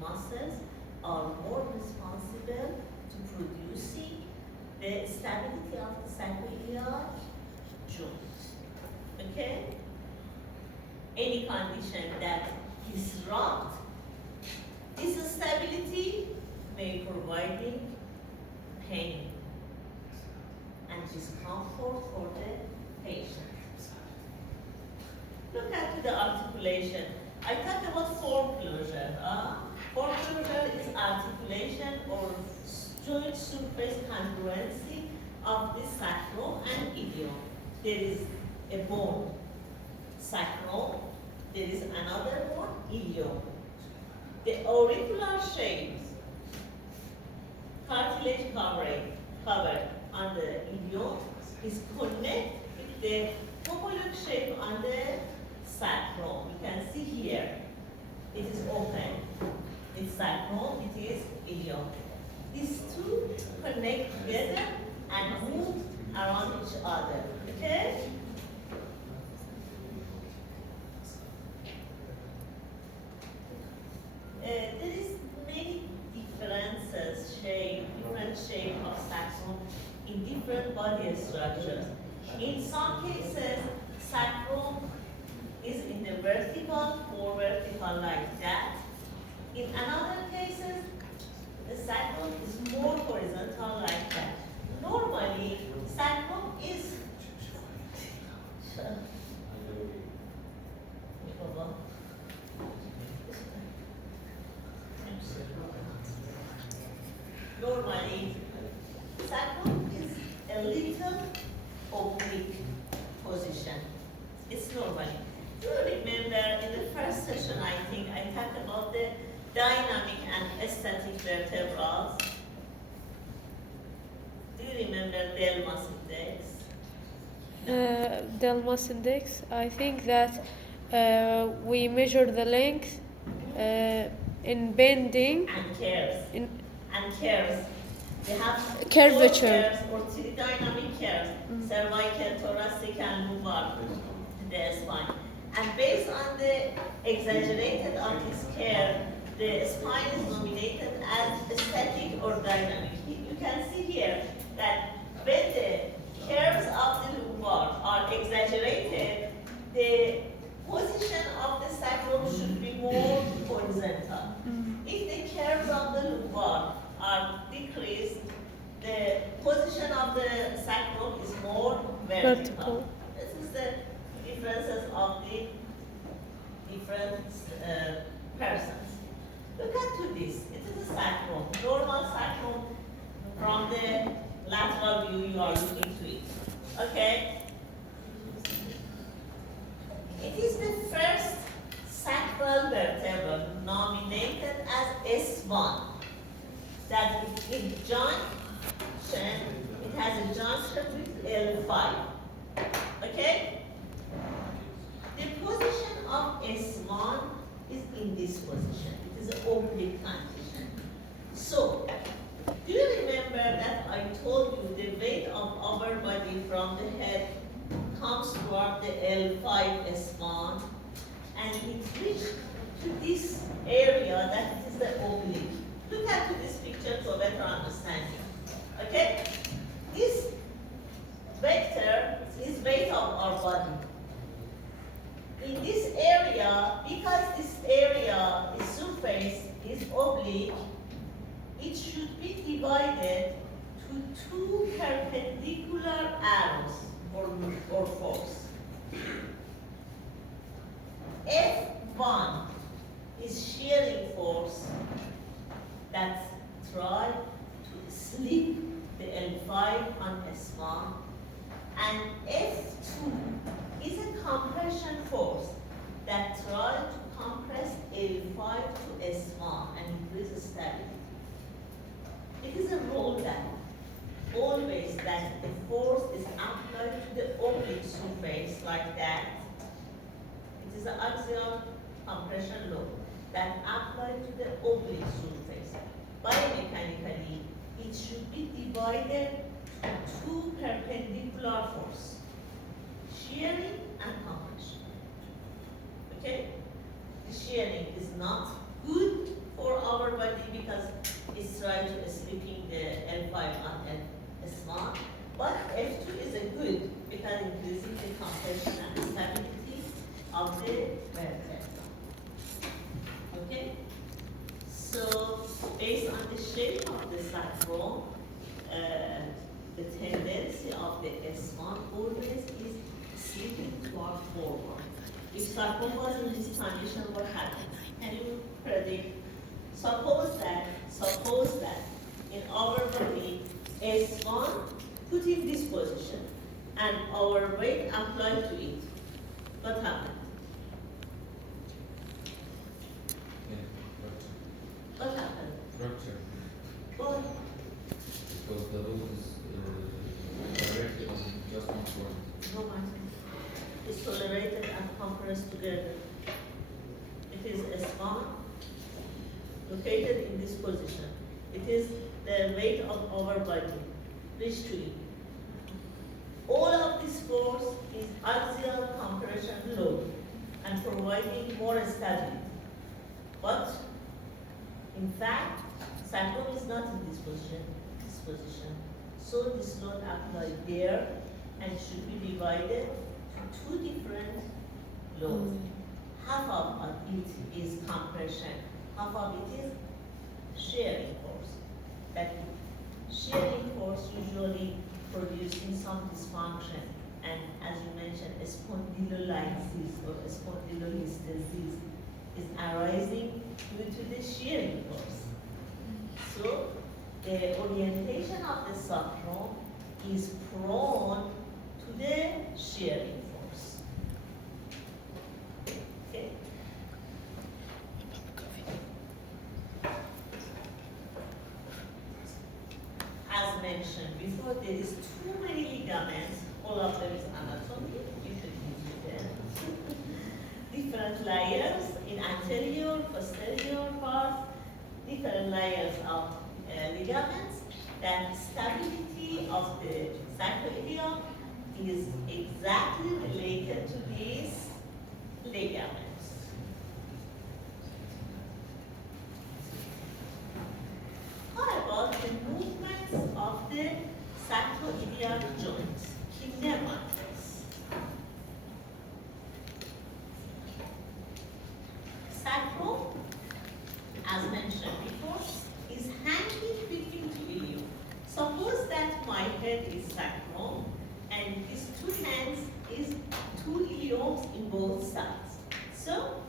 muscles are more responsible to producing the stability of the sacroiliac joint. Okay? Any condition that disrupts this stability may providing pain and discomfort for the patient. Look at the articulation. I talked about form closure. Form closure is articulation or joint surface congruency of the sacrum and ilium. There is a bone, sacrum. There is another one, ilium. The auricular shape, cartilage covered on the ilium is connected with the homologue shape on the sacrum. You can see here, it is open. It's sacrum, it is ilium. These two connect together and move around each other. Okay? There is many differences, different shape of sacrum in different body structures. In some cases, sacrum is in the vertical, more vertical like that. In another cases, the sacrum is more horizontal like that. Normally, sacrum is normally, sacrum is a little oblique position. It's normally. Do you remember in the first session, I think, I talked about the dynamic and static vertebrals? Do you remember Delmas index? Delmas index, I think that we measure the length in bending and curves. And curves. They have curvature curves or three dynamic curves, cervical, thoracic, and lumbar, the spine. And based on the exaggerated of this curve, the spine is nominated as static or dynamic. You can see here that when the curves of the lumbar are exaggerated, the position of the sacrum should be more horizontal. If the curves of the lumbar are decreased, the position of the sacrum is more vertical. This is the differences of the different persons. Look at this. It is a sacrum, normal sacrum. From the lateral view, you are looking to it. Okay? It is the first sacral vertebra nominated as S1. That in junction, it has a junction with L5. Okay? The position of S1 is in this position. It is an oblique condition. So, do you remember that I told you the weight of our body from the head comes toward the L5 S1 and it reaches to this area that it is the oblique. Look at this picture for better understanding. Okay? This vector is weight of our body. In this area, because this area is surface is oblique, it should be divided to two perpendicular arrows or force. F1 is shearing force that try to slip the L5 on S1, and F2 is a compression force that try to compress L5 to S1 and increase stability. It is a rule that always that the force is applied to the oblique surface like that. It is an axial compression law that applied to the oblique surface. Biomechanically, it should be divided to two perpendicular forces, shearing and compression. Okay? The shearing is not good for our body because it's right to slipping the L5 on S1. But F2 is a good because increasing the compression and stability of the vertebra. Okay? So based on the shape of the sacrum, the tendency of the S1 always is slipping toward forward. If sacrum was in this condition, what happens? Can you predict? Suppose that in our body, S1 put in this position and our weight applied to it. What happened? What happened? Fracture. Well, Because the load is directly on just one point. no matter. It's tolerated and compressed together. It is S1 located in this position. It is the weight of our body reached to it. All of this force is axial compression load and providing more stability. But in fact, sacrum is not in this position. So this load applied there and should be divided to two different loads. Half of it is compression, half of it is shearing force. That shearing force usually producing some dysfunction, and as you mentioned, spondylolysis or spondylolisthesis is arising due to the shearing force. So the orientation of the sacrum is prone to the shearing force. Okay. As mentioned before, there is too many ligaments. All of them is anatomy. You should use them. Different layers in anterior, posterior part, different layers of ligaments. That stability of the sacroilium is exactly related to these ligaments. How about the movements of the sacroiliac joints, kinematics? Sacrum, as mentioned before, is hanging between two ilium. Suppose that my head is sacrum and his two hands is two iliums in both sides. So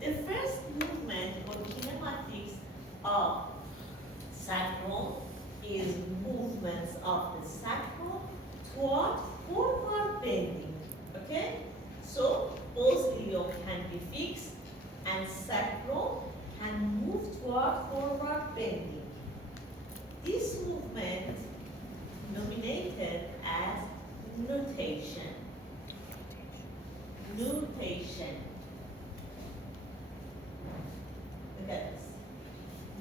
the first movement or kinematics of sacrum is movements of the sacrum toward forward bending. Okay? So both ilium can be fixed and sacrum can move toward forward bending. This movement nominated as nutation. Nutation. Look at this.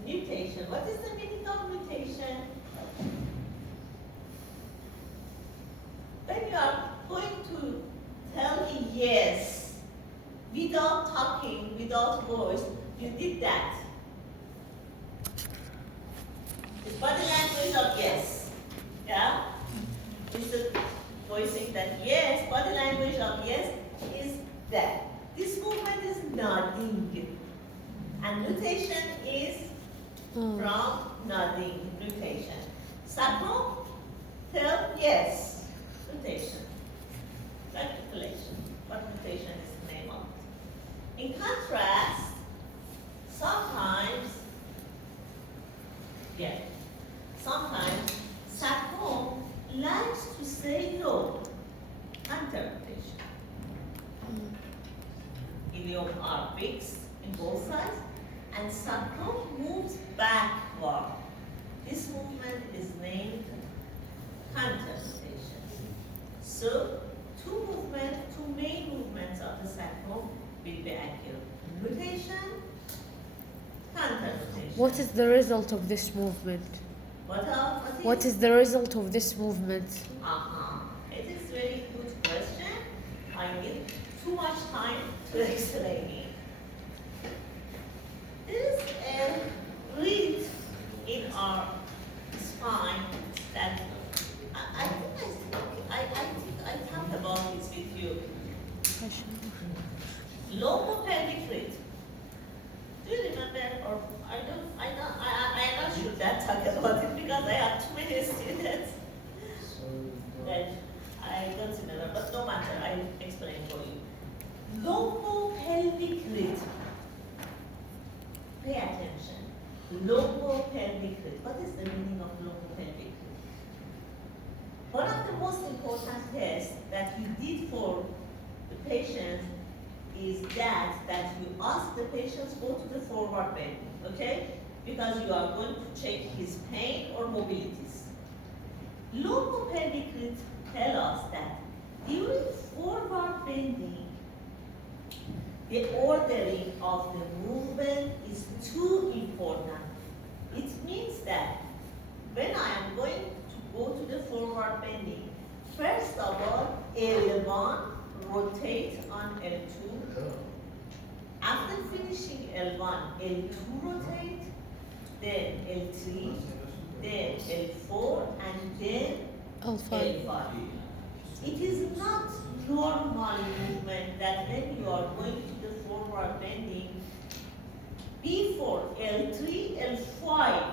Nutation. What is the meaning of nutation? When you are going to tell me yes, without talking, without voice, you did that. It's body language of yes. Yeah? Instead of voicing that yes, body language of yes is that. This movement is nodding. And nutation is from nodding, nutation. Sacrum, tell yes, nutation. Articulation, but nutation is the name of it. In contrast, sometimes sacrum likes to say no, counter-rotation. Ilium are fixed in both sides, and sacrum moves backward. This movement is named counter-rotation. So, two main movements of the sacrum will be accurate. Rotation, counter-rotation. What is the result of this movement? What is the result of this movement? It is very good question. I need too much time to explain it. There is a pay attention. Lobopelvic rhythm. What is the meaning of lobopelvic rhythm? One of the most important tests that you did for the patient is that you ask the patients go to the forward bending, okay? Because you are going to check his pain or mobilities. Lobopelvic rhythm tell us that during forward bending, the ordering of the movement is too important. It means that when I am going to go to the forward bending, first of all, L1 rotate on L2. After finishing L1, L2 rotate, then L3, then L4, and then L5. L5. It is not normal movement that when you are going to the forward bending, before L3, L5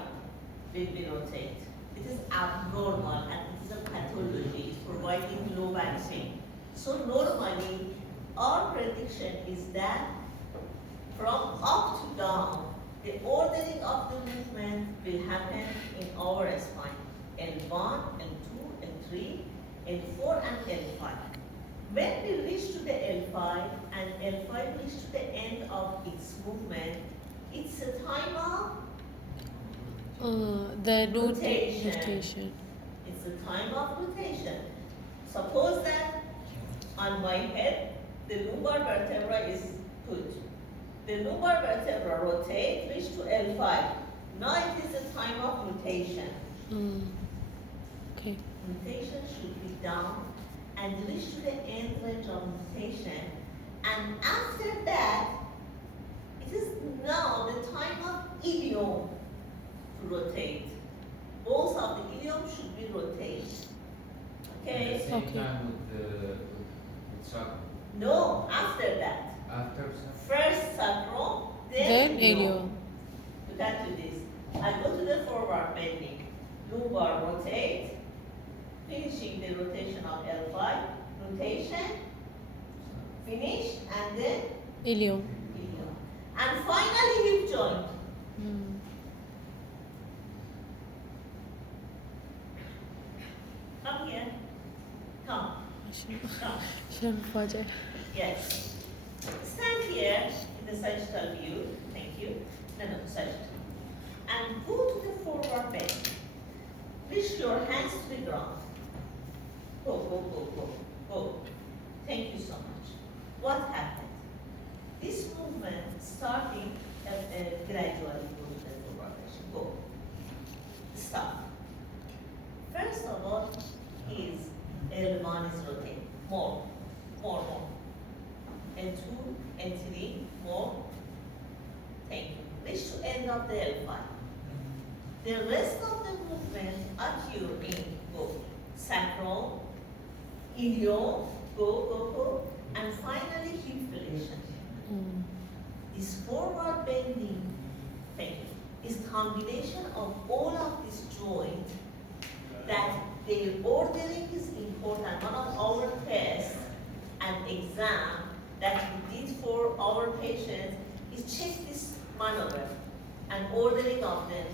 will be rotate. It is abnormal and it is a pathology. It's providing low back pain. So normally, our prediction is that from up to down, the ordering of the movement will happen in our spine. L1, L2, L3, L4, and L5. When we reach to the L5 and L5 reach to the end of its movement, it's a time of The rotation. It's a time of rotation. Suppose that on my head, the lumbar vertebra is put. The lumbar vertebra rotate, reach to L5. Now it is a time of rotation. Okay. Rotation should be down and reach to the end range of rotation. And after that, it is now the time of ilium to rotate. Both of the ilium should be rotated. At Okay? the same Okay. time with sacrum. No, after that. After sacrum. First sacrum, Then then ilium. Look at this. I go to the forward bending. Lumbar rotate, finishing the rotation of L5, rotation, finish, and then Ilium. ilium. And finally hip joint. Come here. Come. Come. عشان مفاجأة. Yes. Stand here in the sagittal view. Thank you. No, sagittal. And go to the forward bend. Reach your hands to the ground. Go. Thank you so much. What happened? This movement starting gradually go to the forward direction. Go. Stop. First of all, is L1 is rotating. More. L2, L3, more. Thank you. Reach to end of the L5. The rest of the movement occur in go. Sacral, ilium, go, and finally hip flexion. This forward bending thing is combination of all of this joint that their ordering is important. One of our tests and exam that we did for our patients is check this maneuver and ordering of them.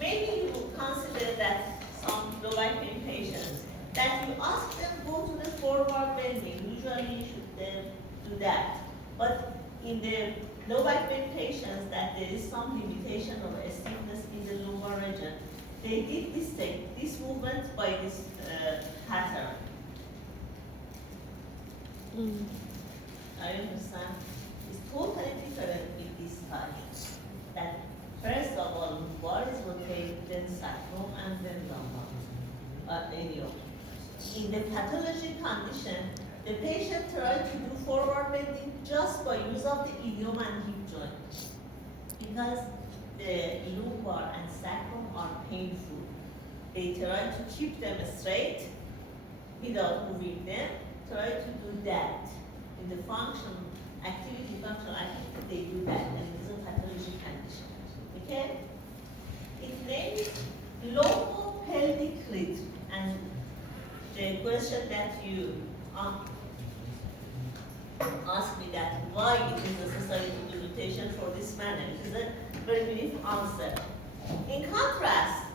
Maybe you consider that some low back pain patients that you ask them go to the forward bending. Usually you should do that. But in the low back pain patients that there is some limitation or a stiffness in the lumbar region, they did this movement by this pattern. I understand. It's totally different with this type. That first of all, lumbar is rotated, then sacrum, and then lumbar, ilium. In the pathology condition, the patient tried to do forward bending just by use of the ilium and hip joint. Because the lumbar and sacrum are painful. They try to keep them straight without moving them. Try to do that. In the functional activity, they do that, and it is a pathology condition. Okay? It names lobopelvic rhythm, and the question that you asked me that why it is necessary to do rotation for this manner, which is a very brief answer. In contrast,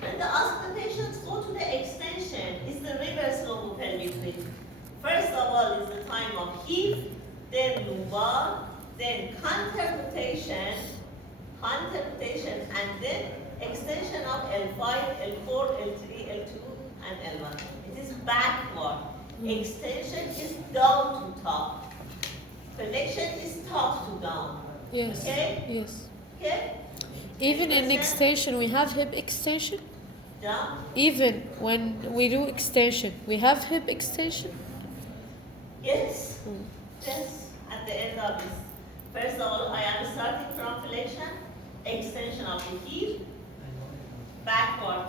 when the asthma patients go to the extension, it's the reverse lobopelvic rhythm. First of all is the time of heave, then lumbar, then counter-rotation, and then extension of L5, L4, L3, L2, and L1. It is backward. Extension is down to top. Flexion is top to down. Yes. Okay? Yes. Okay? Even in Understand? extension, we have hip extension. Down? Even when we do extension, we have hip extension. Yes. Yes. At the end of this. First of all, I am starting from flexion, extension of the heel, backward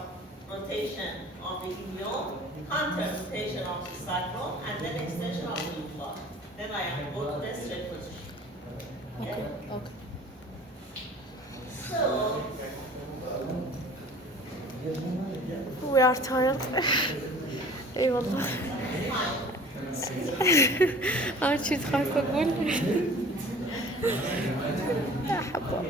rotation of the ilium, counter rotation of the sacrum, and then extension of the lumbar. Then I am go to the straight position. Okay. Okay. So, We are tired. اي والله. أنا شيء خايفة أقول. أحبه.